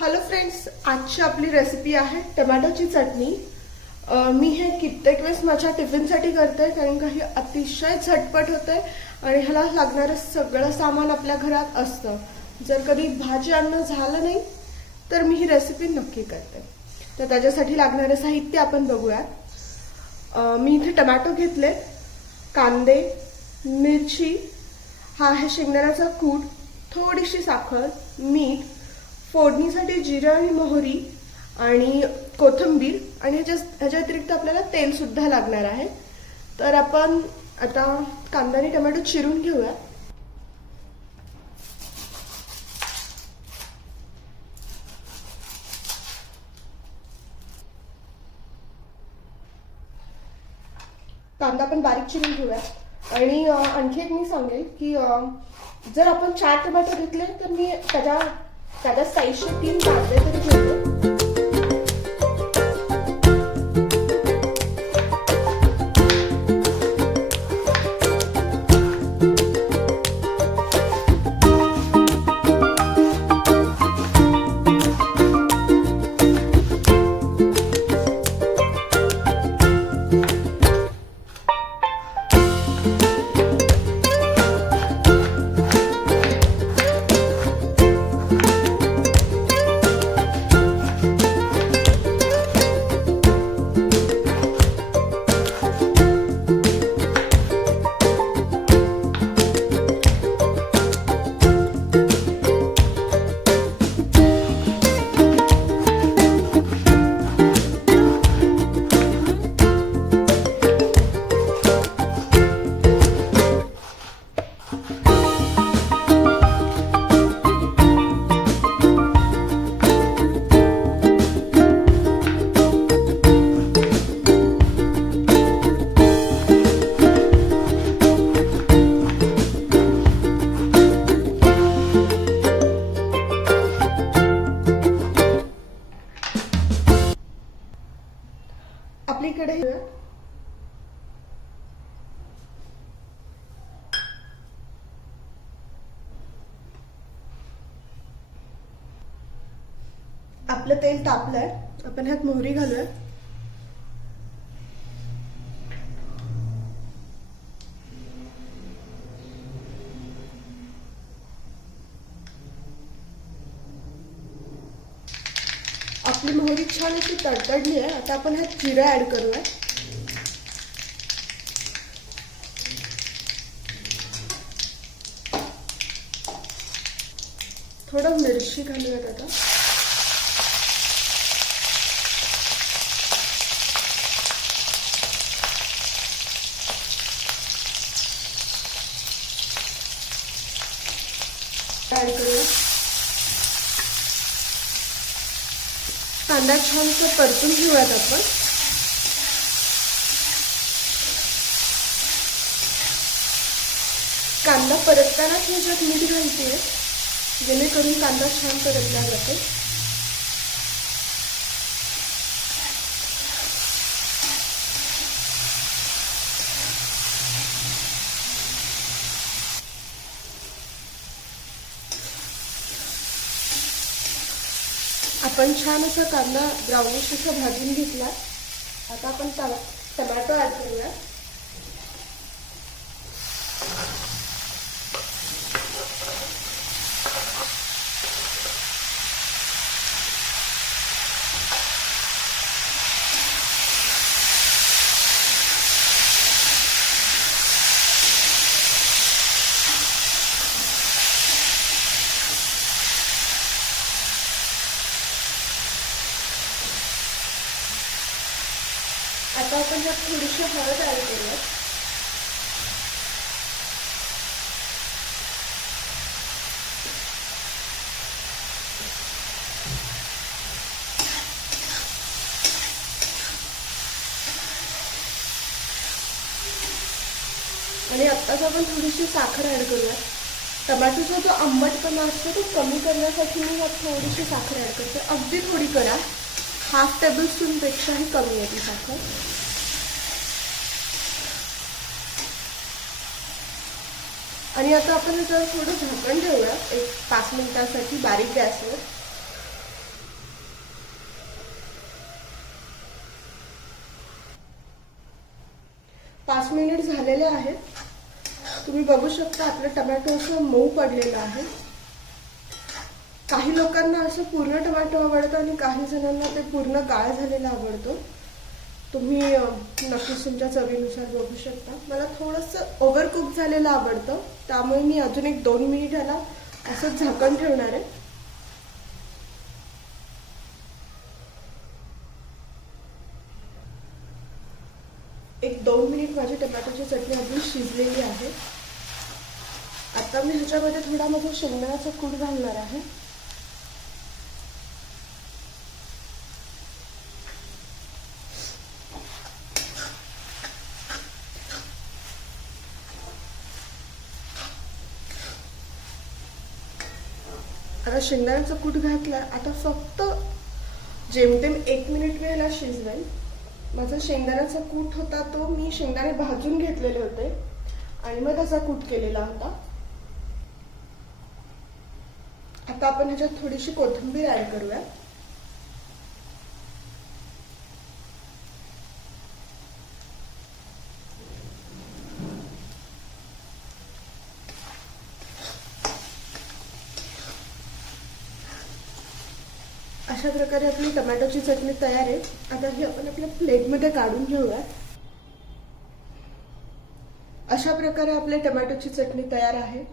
Hello friends आजची आपली recipe आहे टमॅटोची चटणी. मी हे कित्येक वेळेस माझ्या टिफिनसाठी करते कारण का हे अतिशय झटपट होते आणि ह्याला लागणारं सगळं सामान आपल्या घरात असतं. जर कधी भाजी अन्न झालं नाही तर मी ही रेसिपी नक्की करते. तर त्याच्यासाठी लागणारं साहित्य आपण बघूयात मी इथे टमॅटो घेतले कांदे मिरची हा आहे शेंगदाण्याचा कूट थोडीशी साखर मीठ फोडणीसाठी जिरं आणि मोहरी आणि कोथिंबीर आणि ह्याच्या ह्याच्या व्यतिरिक्त आपल्याला तेल सुद्धा लागणार आहे. तर आपण आता कांदा आणि टोमॅटो चिरून घेऊया. कांदा आपण बारीक चिरून घेऊया. आणि आणखी एक मी सांगेल की जर आपण चार टमॅटो घेतले तर मी त्याच्या त्याच्या साईजचे तीन कांदे आपलीकडे आपलं तेल तापलंय. आपण ह्यात मोहरी घालूया. आपली मोहरी छान अशी तडतडली आहे. आता आपण ह्यात जिरं ऍड करूया. थोडं मिरची घालूयात आता. ऍड करू कांदा छानसं परतून घेऊयात आपण. कांदा परततानाच ह्याच्यात मीठ घालते जेणेकरून कांदा छान परतला जातो आपण छान असं कांदा ब्राउनिश असं भाजून घेतला. आता आपण टमाटो ॲड करूया. आता आपण त्यात थोडीशी हळद तयार करूया आणि आत्ताच आपण थोडीशी साखर ॲड करूया टमॅटोचा जो आंबटपणा असतो तो कमी करण्यासाठी मी यात थोडीशी साखर ॲड करते. अगदी थोडी करा. हाफ टेबल स्पून कमी आहे ती साखर. आणि आता आपण जर थोडं झाकण ठेवूया. एक पाच मिनिटांसाठी बारीक गॅसवर पाच मिनिट झालेले आहेत. तुम्ही बघू शकता आपलं टमॅटो असं मऊ पडलेलं आहे. काही लोकांना असं पूर्ण टमॅटो आवडतं आणि काही जणांना ते पूर्ण गाळ झालेला आवडतो. तुम्ही नक्कीच तुमच्या चवीनुसार बघू शकता. मला थोडंसं ओव्हरकुक झालेलं आवडतं. त्यामुळे मी अजून एक दोन मिनिट ह्याला असं झाकण ठेवणार आहे. एक दोन मिनिट माझी टमॅटोची चटणी अजून शिजलेली आहे. आता मी ह्याच्यामध्ये थोडा माझा शेंगदाण्याचा कूट घालणार आहे. आता शेंगदाण्याचा कूट घातला आता फक्त जेमतेम एक मिनिट वेळेला शिजवेल माझा शेंगदाण्याचा कूट होता तो मी शेंगदाणे भाजून घेतलेले होते आणि मग त्याचा कूट केलेला होता. आता आपण ह्याच्यात थोडीशी कोथिंबीर ऍड करूया. अशा प्रकारे आपली टमॅटोची चटणी तयार आहे. आता ही आपण आपल्या प्लेटमध्ये काढून घेऊया. अशा प्रकारे आपली टमॅटोची चटणी तयार आहे.